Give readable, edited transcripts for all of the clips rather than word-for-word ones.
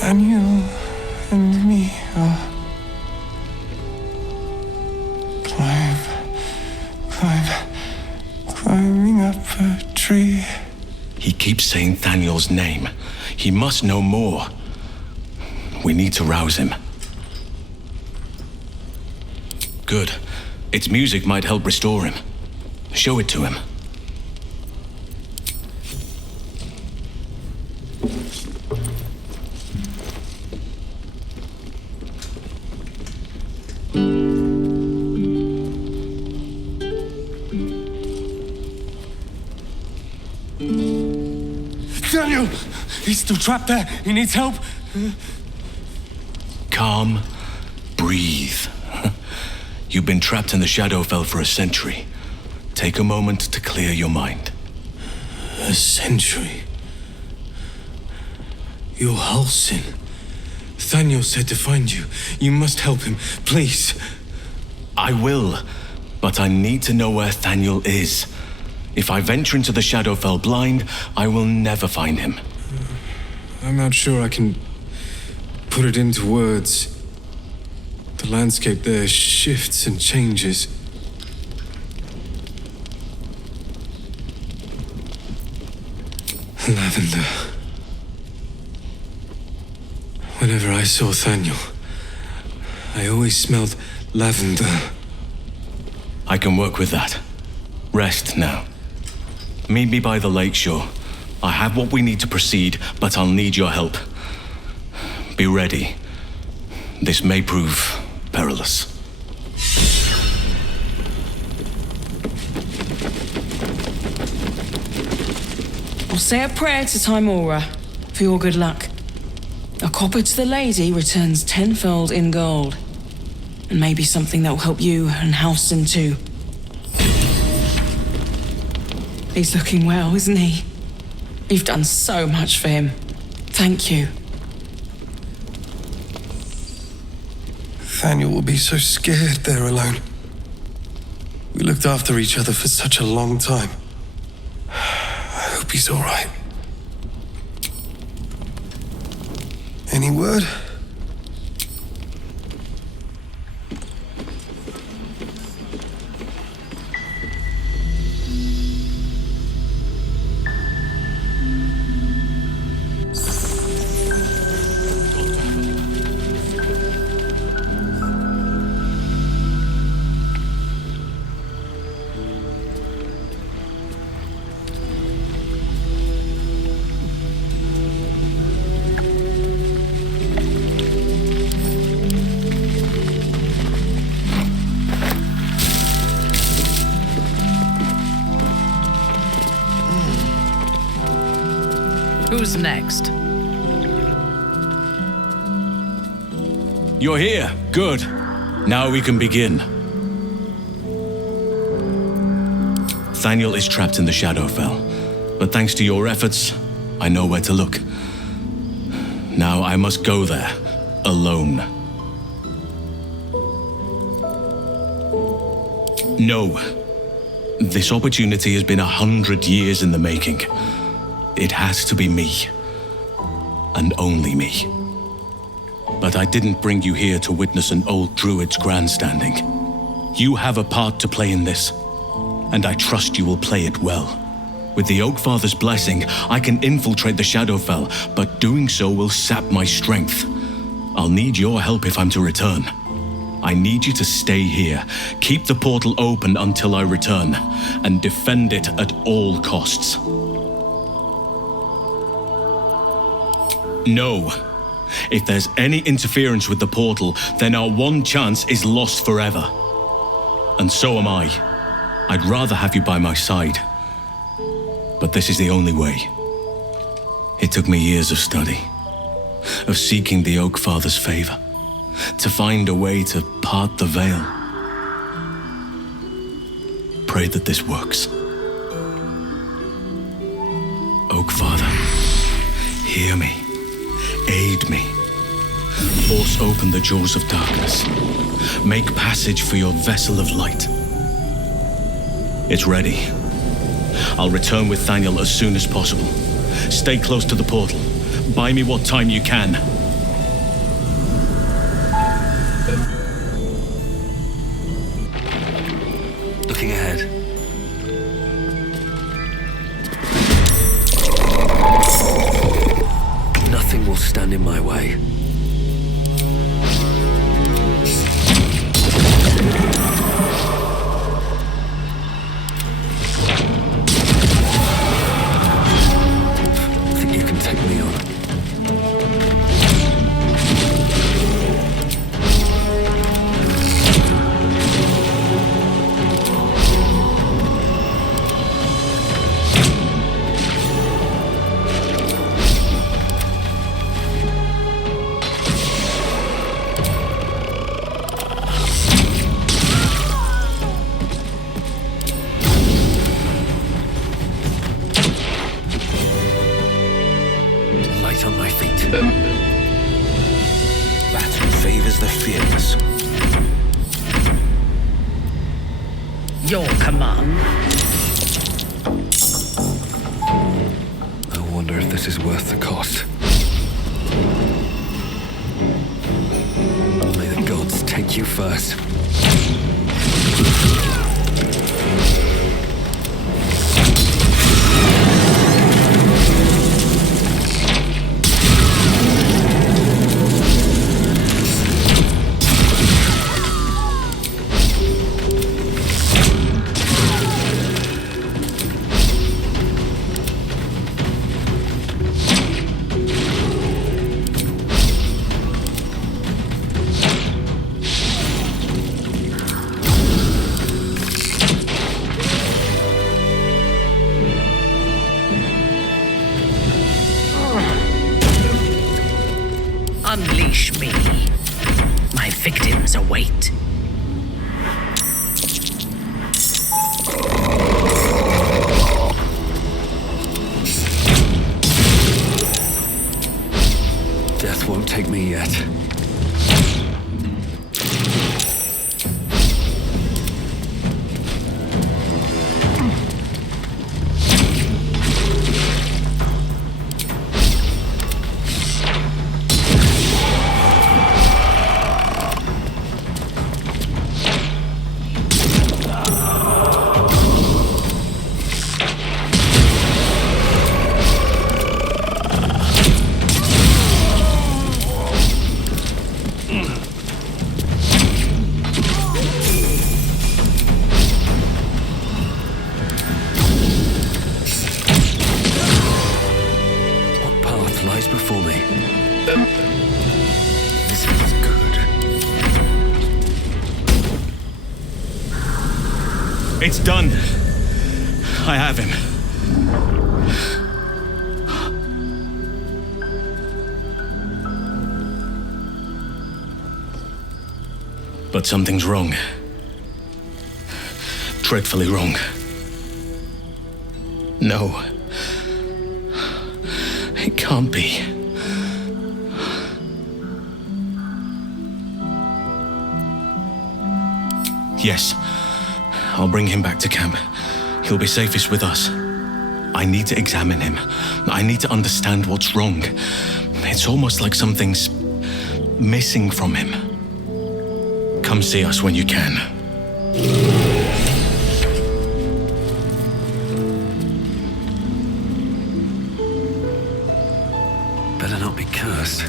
Daniel and me are climbing up a tree. He keeps saying Thaniel's name. He must know more. We need to rouse him. Good. Its music might help restore him. Show it to him. Daniel! He's still trapped there. He needs help. Calm. Breathe. You've been trapped in the Shadowfell for a century. Take a moment to clear your mind. A century? You're Halsin. Thaniel said to find you. You must help him, please. I will, but I need to know where Thaniel is. If I venture into the Shadowfell blind, I will never find him. I'm not sure I can put it into words. The landscape there shifts and changes. Lavender. Whenever I saw Thaniel, I always smelled lavender. I can work with that. Rest now. Meet me by the lakeshore. I have what we need to proceed, but I'll need your help. Be ready. This may prove perilous. I'll say a prayer to Timora for your good luck. A copper to the lady returns tenfold in gold. And maybe something that will help you and Halsin too. He's looking well, isn't he? You've done so much for him. Thank you. Thaniel will be so scared there alone. We looked after each other for such a long time. I hope he's all right. Any word? Who's next? You're here. Good. Now we can begin. Thaniel is trapped in the Shadowfell, but thanks to your efforts, I know where to look. Now I must go there, alone. No. This opportunity has been 100 years in the making. It has to be me. And only me. But I didn't bring you here to witness an old druid's grandstanding. You have a part to play in this, and I trust you will play it well. With the Oakfather's blessing, I can infiltrate the Shadowfell, but doing so will sap my strength. I'll need your help if I'm to return. I need you to stay here, keep the portal open until I return, and defend it at all costs. No. If there's any interference with the portal, then our one chance is lost forever. And so am I. I'd rather have you by my side. But this is the only way. It took me years of study, of seeking the Oakfather's favor, to find a way to part the veil. Pray that this works. Oakfather, hear me. Aid me. Force open the jaws of darkness. Make passage for your vessel of light. It's ready. I'll return with Thaniel as soon as possible. Stay close to the portal. Buy me what time you can. Looking ahead. Nothing will stand in my way. Think you can take me on? Light on my feet. That favors the fearless. Your command. I wonder if this is worth the cost. May the gods take you first. Unleash me. My victims await. Death won't take me yet. Lies before me. This feels good. It's done. I have him. But something's wrong. Dreadfully wrong. No. It can't be. Yes. I'll bring him back to camp. He'll be safest with us. I need to examine him. I need to understand what's wrong. It's almost like something's missing from him. Come see us when you can. Better not be cursed.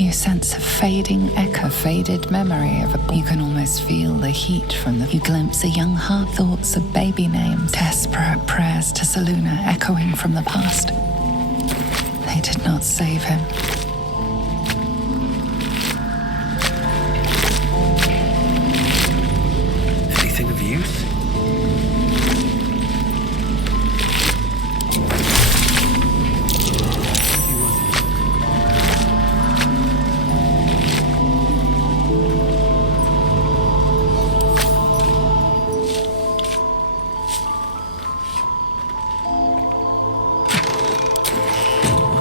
You sense a fading echo, faded memory of a... You can almost feel the heat from the... You glimpse a young heart, thoughts of baby names, desperate prayers to Seluna echoing from the past. They did not save him. Anything of use?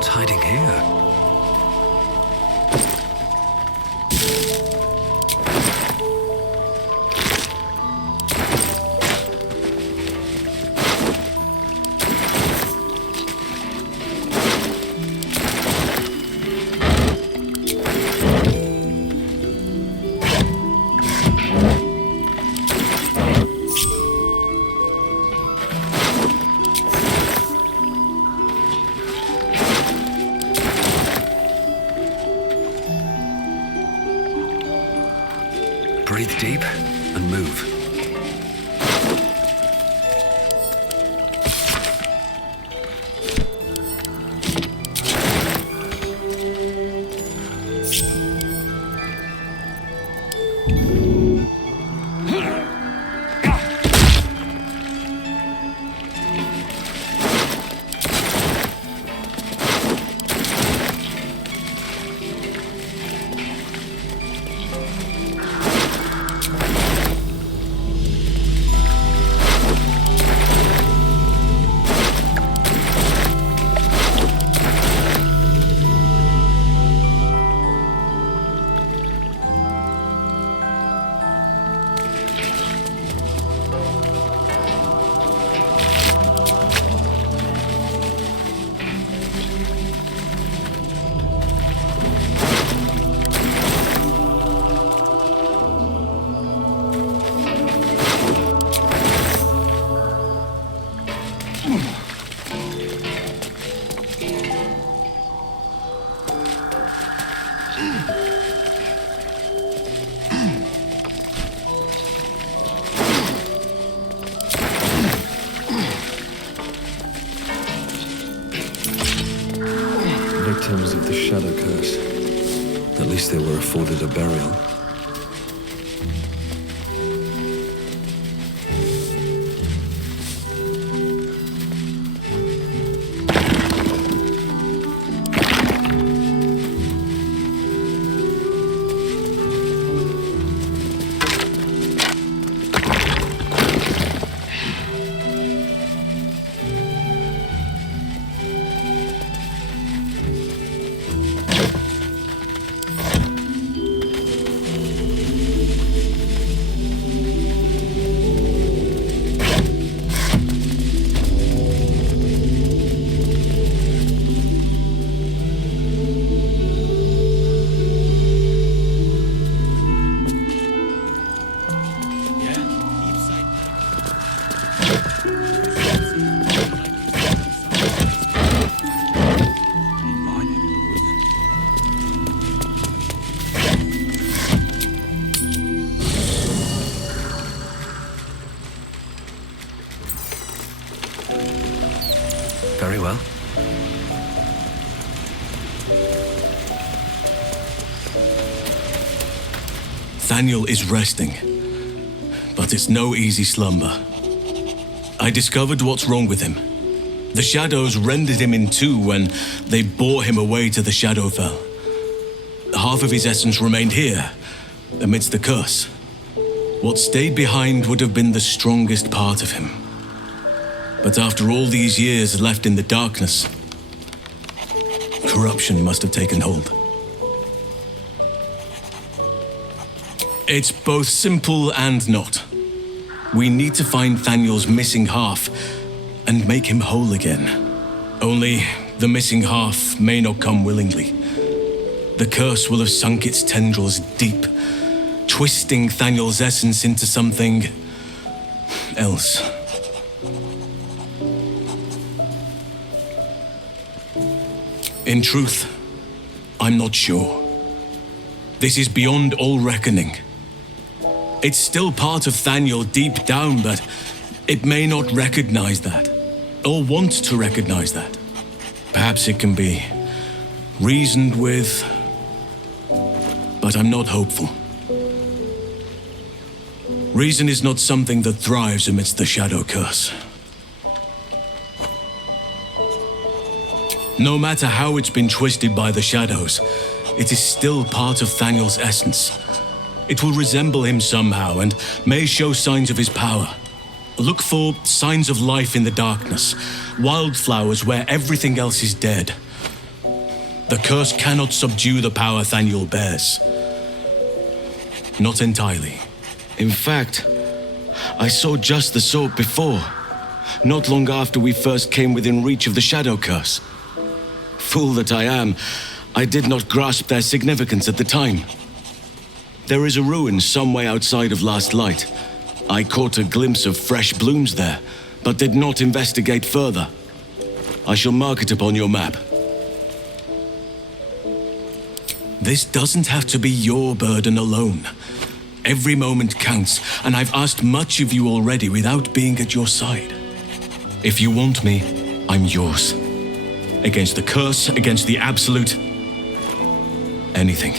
Hiding here? Breathe deep and move. Victims of the Shadow Curse. At least they were afforded a burial. Very well. Thaniel is resting, but it's no easy slumber. I discovered what's wrong with him. The shadows rendered him in two when they bore him away to the Shadowfell. Half of his essence remained here, amidst the curse. What stayed behind would have been the strongest part of him. But after all these years left in the darkness, corruption must have taken hold. It's both simple and not. We need to find Thaniel's missing half and make him whole again. Only the missing half may not come willingly. The curse will have sunk its tendrils deep, twisting Thaniel's essence into something else. In truth, I'm not sure. This is beyond all reckoning. It's still part of Thaniel deep down, but it may not recognize that, or want to recognize that. Perhaps it can be reasoned with, but I'm not hopeful. Reason is not something that thrives amidst the Shadow Curse. No matter how it's been twisted by the shadows, it is still part of Thaniel's essence. It will resemble him somehow and may show signs of his power. Look for signs of life in the darkness, wildflowers where everything else is dead. The curse cannot subdue the power Thaniel bears. Not entirely. In fact, I saw just the sort before, not long after we first came within reach of the Shadow Curse. Fool that I am, I did not grasp their significance at the time. There is a ruin some way outside of Last Light. I caught a glimpse of fresh blooms there, but did not investigate further. I shall mark it upon your map. This doesn't have to be your burden alone. Every moment counts, and I've asked much of you already without being at your side. If you want me, I'm yours. Against the curse, against the absolute. Anything.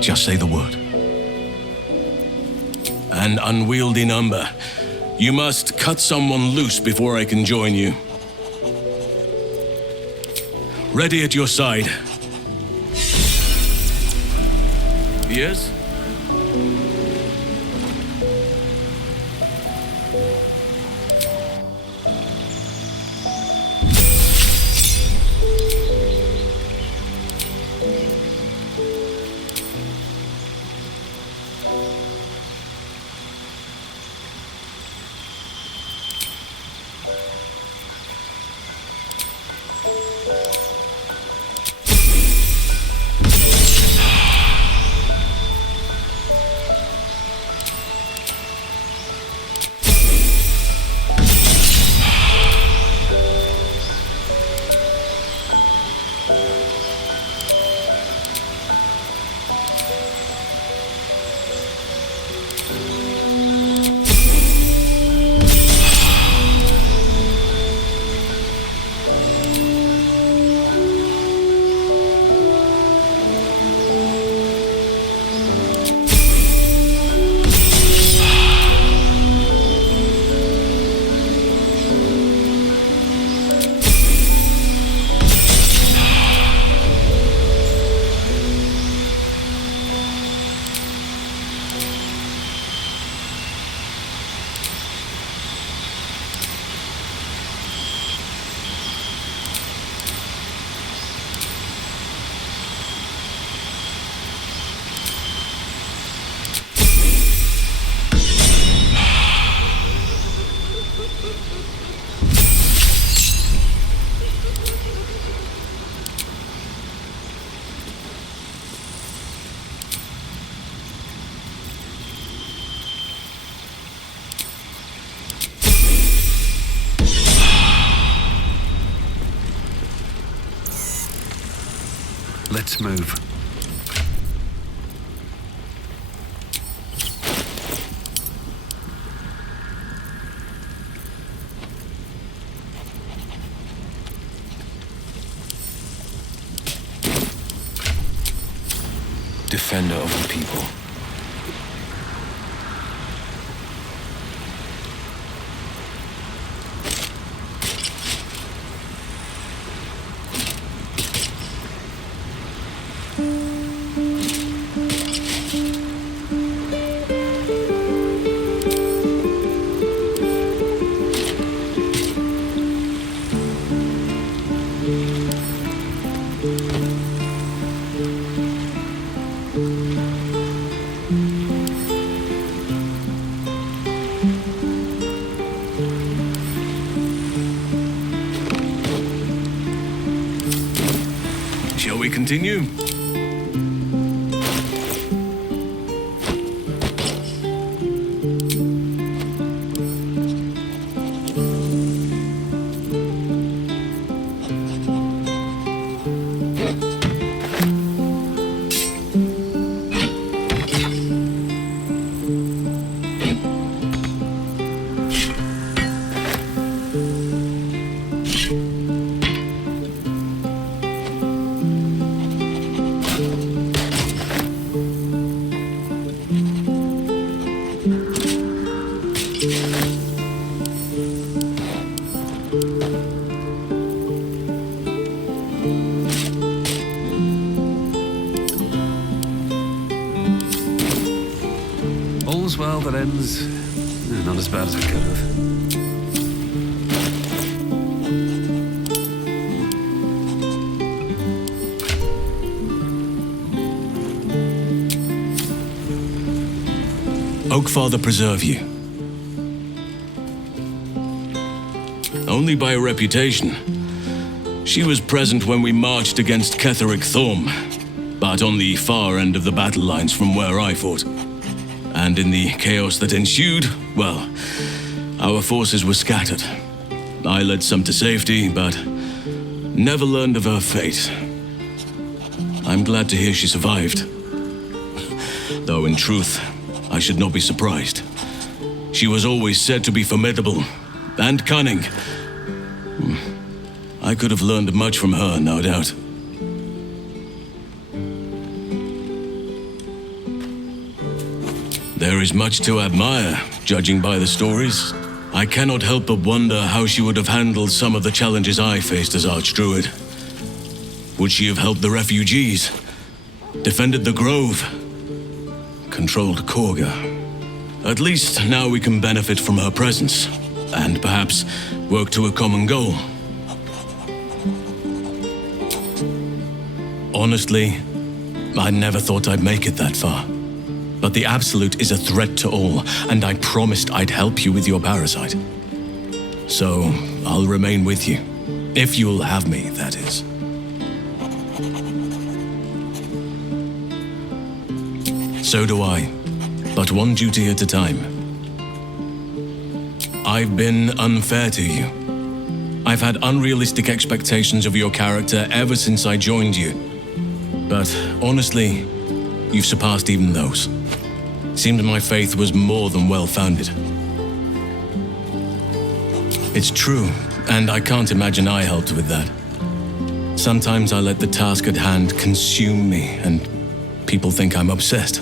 Just say the word. An unwieldy number. You must cut someone loose before I can join you. Ready at your side. Yes? Let's move. Defender of the people. Shall we continue? All's well that ends not as bad as we could have. Oakfather preserve you. Only by reputation. She was present when we marched against Ketheric Thorm, but on the far end of the battle lines from where I fought. And in the chaos that ensued, well, our forces were scattered. I led some to safety, but never learned of her fate. I'm glad to hear she survived. though in truth, I should not be surprised. She was always said to be formidable and cunning. I could have learned much from her, no doubt. There is much to admire, judging by the stories. I cannot help but wonder how she would have handled some of the challenges I faced as Archdruid. Would she have helped the refugees? Defended the Grove? Controlled Korga? At least now we can benefit from her presence, and perhaps work to a common goal. Honestly, I never thought I'd make it that far. But the Absolute is a threat to all, and I promised I'd help you with your parasite. So, I'll remain with you. If you'll have me, that is. So do I, but one duty at a time. I've been unfair to you. I've had unrealistic expectations of your character ever since I joined you. But honestly, you've surpassed even those. Seemed my faith was more than well-founded. It's true, and I can't imagine I helped with that. Sometimes I let the task at hand consume me, and people think I'm obsessed.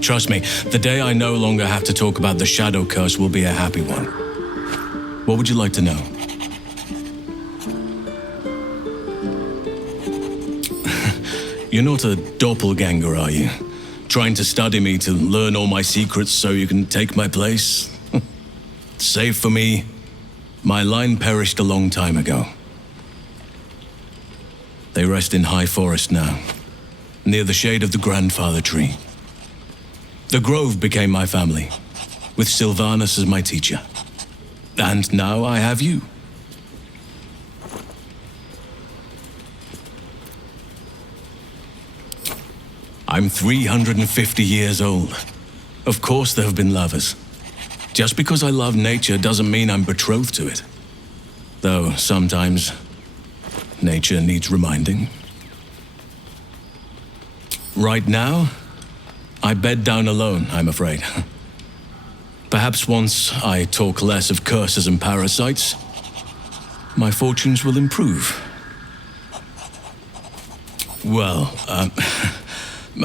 Trust me, the day I no longer have to talk about the Shadow Curse will be a happy one. What would you like to know? You're not a doppelganger, are you? Trying to study me to learn all my secrets so you can take my place? Save for me, my line perished a long time ago. They rest in High Forest now, near the shade of the grandfather tree. The Grove became my family, with Sylvanas as my teacher. And now I have you. I'm 350 years old. Of course there have been lovers. Just because I love nature doesn't mean I'm betrothed to it. Though sometimes nature needs reminding. Right now, I bed down alone, I'm afraid. Perhaps once I talk less of curses and parasites, my fortunes will improve. Well,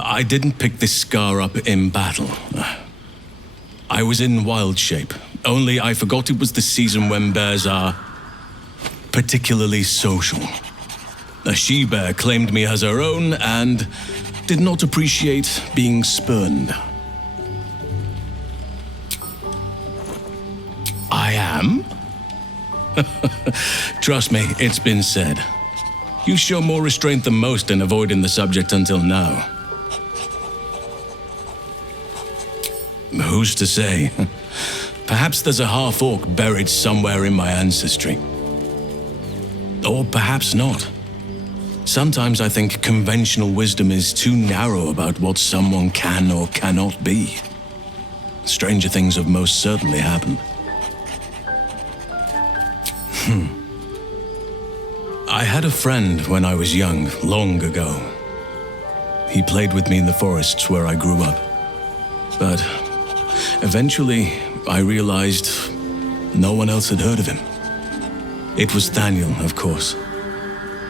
I didn't pick this scar up in battle. I was in wild shape, only I forgot it was the season when bears are particularly social. A she-bear claimed me as her own and did not appreciate being spurned. I am? Trust me, it's been said. You show more restraint than most in avoiding the subject until now. Who's to say? Perhaps there's a half-orc buried somewhere in my ancestry. Or perhaps not. Sometimes I think conventional wisdom is too narrow about what someone can or cannot be. Stranger things have most certainly happened. I had a friend when I was young, long ago. He played with me in the forests where I grew up. But eventually, I realized no one else had heard of him. It was Daniel, of course.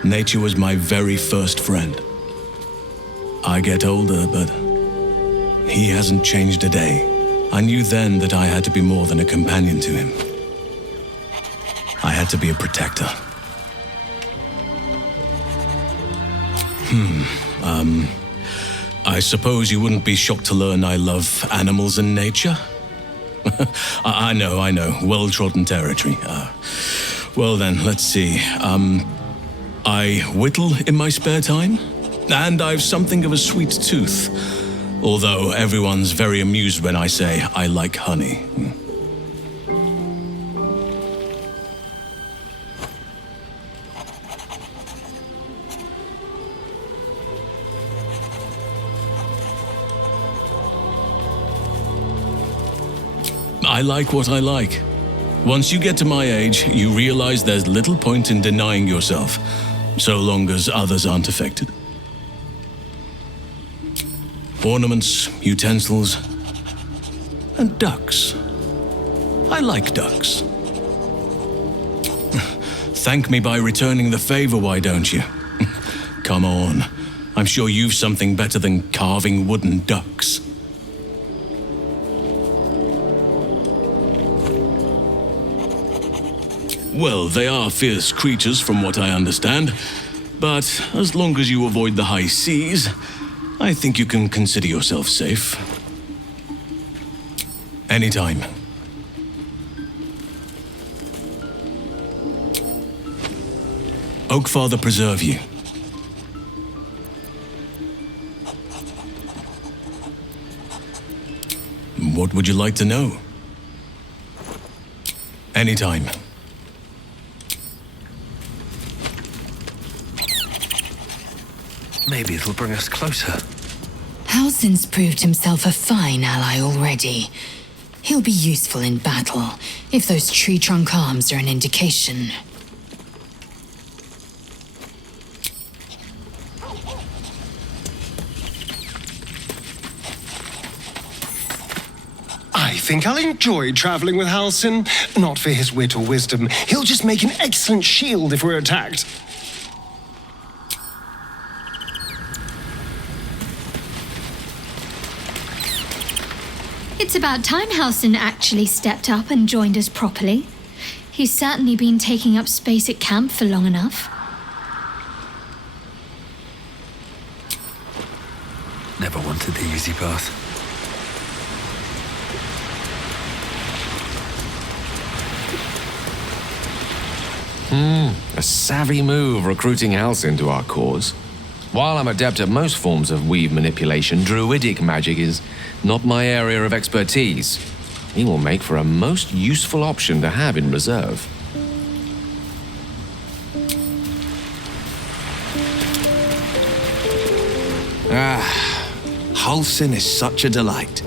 Nature was my very first friend. I get older, but he hasn't changed a day. I knew then that I had to be more than a companion to him. I had to be a protector. I suppose you wouldn't be shocked to learn I love animals and nature? I know, well-trodden territory. Well then, let's see. I whittle in my spare time, and I've something of a sweet tooth. Although everyone's very amused when I say I like honey. I like what I like. Once you get to my age, you realize there's little point in denying yourself, so long as others aren't affected. Ornaments, utensils, and ducks. I like ducks. Thank me by returning the favor, why don't you? Come on. I'm sure you've something better than carving wooden ducks. Well, they are fierce creatures from what I understand, but as long as you avoid the high seas, I think you can consider yourself safe. Anytime. Oakfather preserve you. What would you like to know? Anytime. Maybe it'll bring us closer. Halsin's proved himself a fine ally already. He'll be useful in battle, if those tree trunk arms are an indication. I think I'll enjoy traveling with Halsin. Not for his wit or wisdom. He'll just make an excellent shield if we're attacked. It's about time Halsin actually stepped up and joined us properly. He's certainly been taking up space at camp for long enough. Never wanted the easy path. A savvy move recruiting Halsin to our cause. While I'm adept at most forms of weave manipulation, druidic magic is not my area of expertise. He will make for a most useful option to have in reserve. Halsin is such a delight.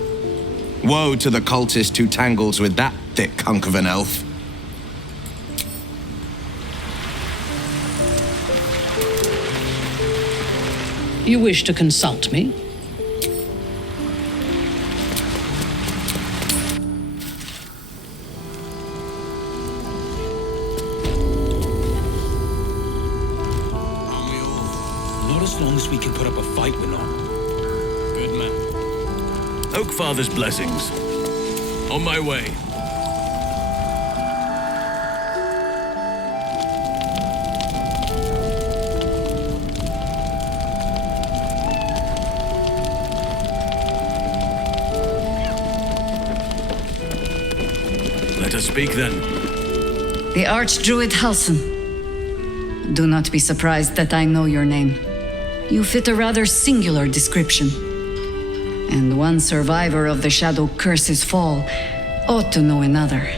Woe to the cultist who tangles with that thick hunk of an elf. You wish to consult me? Not as long as we can put up a fight, we're not. Good man. Oakfather's blessings. On my way. Let us speak then. The Archdruid Halsin. Do not be surprised that I know your name. You fit a rather singular description. And one survivor of the Shadow Curse's fall ought to know another.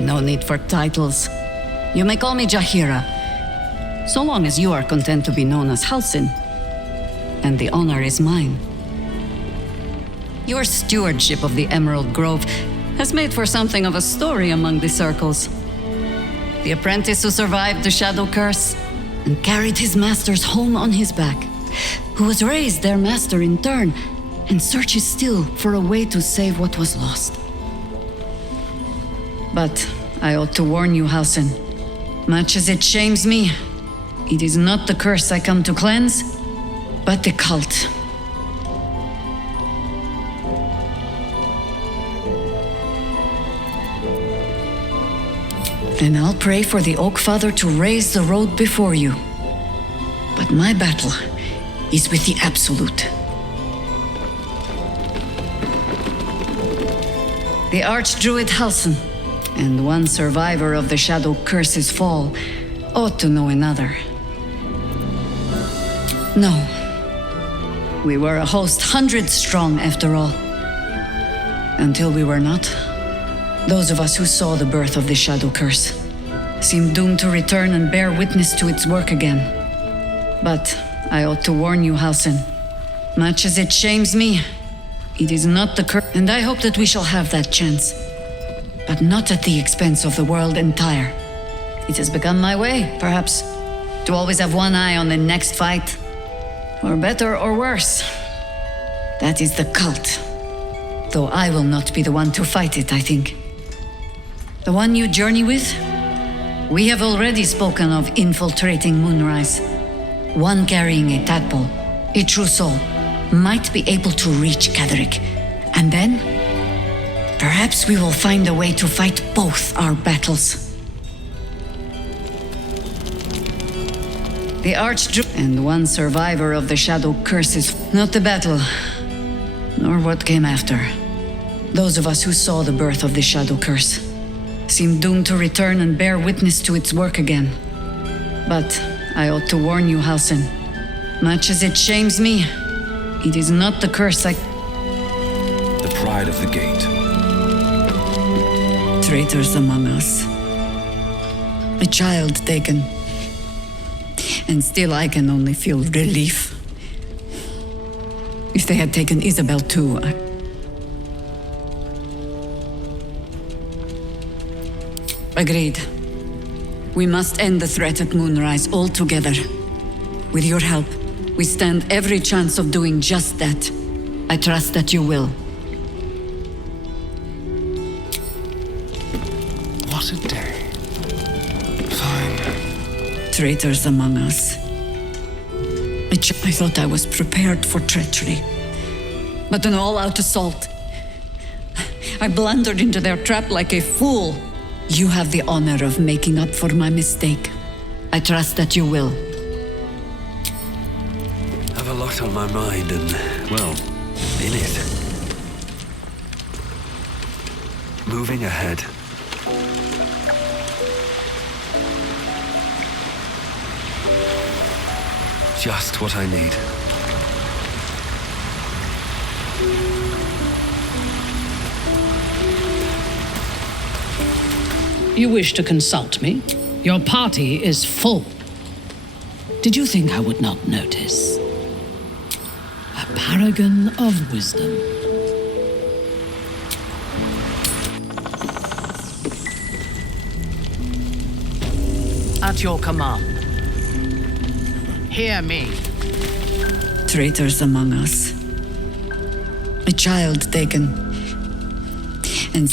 No need for titles. You may call me Jaheira, so long as you are content to be known as Halsin. And the honor is mine. Your stewardship of the Emerald Grove has made for something of a story among the circles. The apprentice who survived the Shadow Curse and carried his masters home on his back, who was raised their master in turn and searches still for a way to save what was lost. But I ought to warn you, Halsin. Much as it shames me, it is not the curse I come to cleanse, but the cult. And I'll pray for the Oakfather to raise the road before you. But my battle is with the Absolute. The Archdruid Halsin, and one survivor of the Shadow Curse's fall, ought to know another. No. We were a host 100 strong after all. Until we were not. Those of us who saw the birth of the Shadow Curse seemed doomed to return and bear witness to its work again. But I ought to warn you, Halsin. Much as it shames me, it is not the curse, and I hope that we shall have that chance. But not at the expense of the world entire. It has become my way, perhaps, to always have one eye on the next fight. Or better or worse. That is the cult. Though I will not be the one to fight it, I think. The one you journey with? We have already spoken of infiltrating Moonrise. One carrying a tadpole, a true soul, might be able to reach Ketheric. And then, perhaps we will find a way to fight both our battles. The Archdruid and one survivor of the Shadow Curses, not the battle, nor what came after. Those of us who saw the birth of the Shadow Curse seem doomed to return and bear witness to its work again. But I ought to warn you, Halsin. Much as it shames me, it is not the curse I... The pride of the gate. Traitors among us. A child taken. And still I can only feel relief. If they had taken Isabel too, Agreed. We must end the threat at Moonrise altogether. With your help, we stand every chance of doing just that. I trust that you will. What a day. Fine. Traitors among us. I thought I was prepared for treachery. But an all-out assault. I blundered into their trap like a fool. You have the honor of making up for my mistake. I trust that you will. I have a lot on my mind and, well, in it. Moving ahead. Just what I need. You wish to consult me? Your party is full. Did you think I would not notice? A paragon of wisdom. At your command. Hear me. Traitors among us. A child taken. And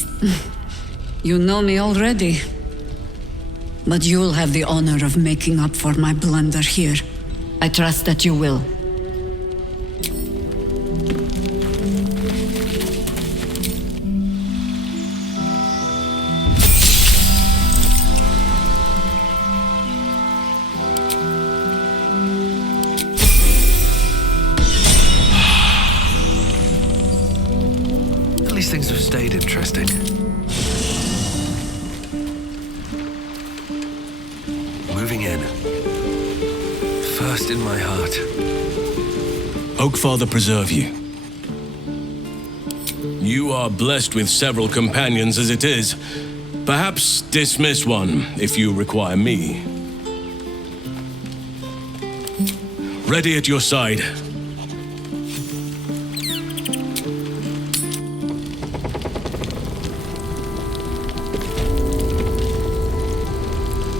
you know me already. But you'll have the honor of making up for my blunder here. I trust that you will. At least things have stayed interesting. Moving in. First in my heart. Oakfather preserve you. You are blessed with several companions as it is. Perhaps dismiss one if you require me. Ready at your side.